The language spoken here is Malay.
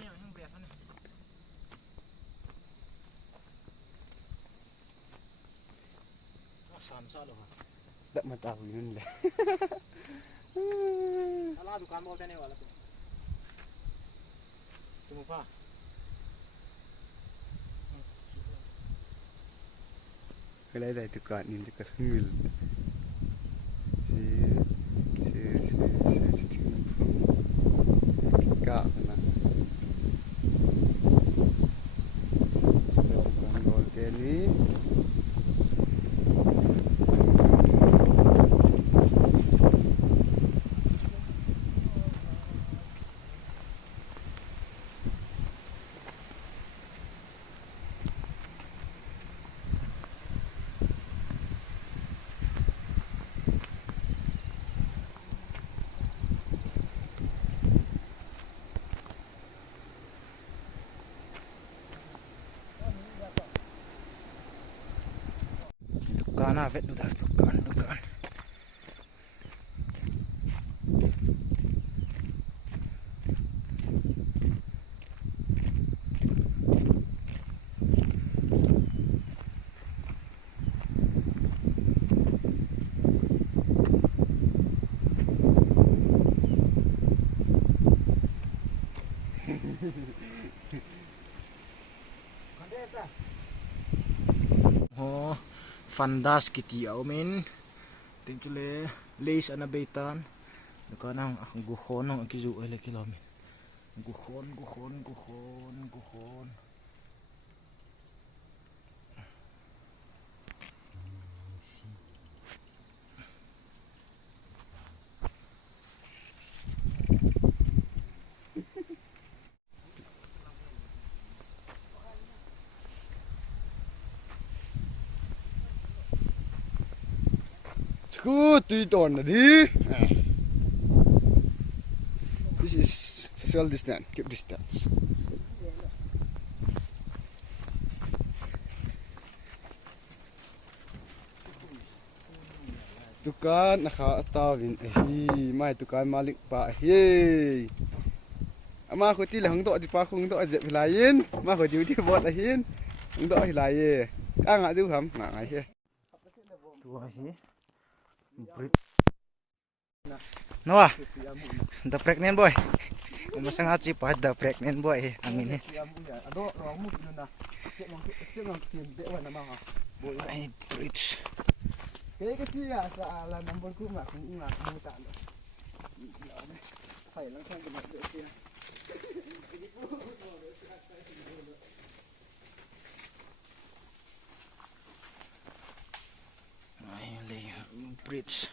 เนี่ยทั้งแบบนั่นสอนหรอดับมาตาอยู่นั่นแหละซาลาดุการบอกได้เนี่ยว่าแล้วจมูกผ้าอะไรได้ตุกานนี่ตุกสมิลsi kak na sudah tukan bolte ni dukaan avet udah dukaan oh fandas kiti aumin tingtule lace anabaitan dukanang akong guhon ng akizu ele kilomin guhon Skuti ton di. This is social distance. Keep distance. Tukan nakatawin mai tukan malik pa ama ko ti lang do di pa khung do je lain ma ko di bot lain do lai ka nga du ham nga ngai he tua hi Noah, the pregnant boy. Masang aci pa the pregnant boy. Amin he. Ay, rich. Kaya kasi sa ala number ko nga kung nga kumuta no. Fay lang sang gumagdo siya. Ay, bridge.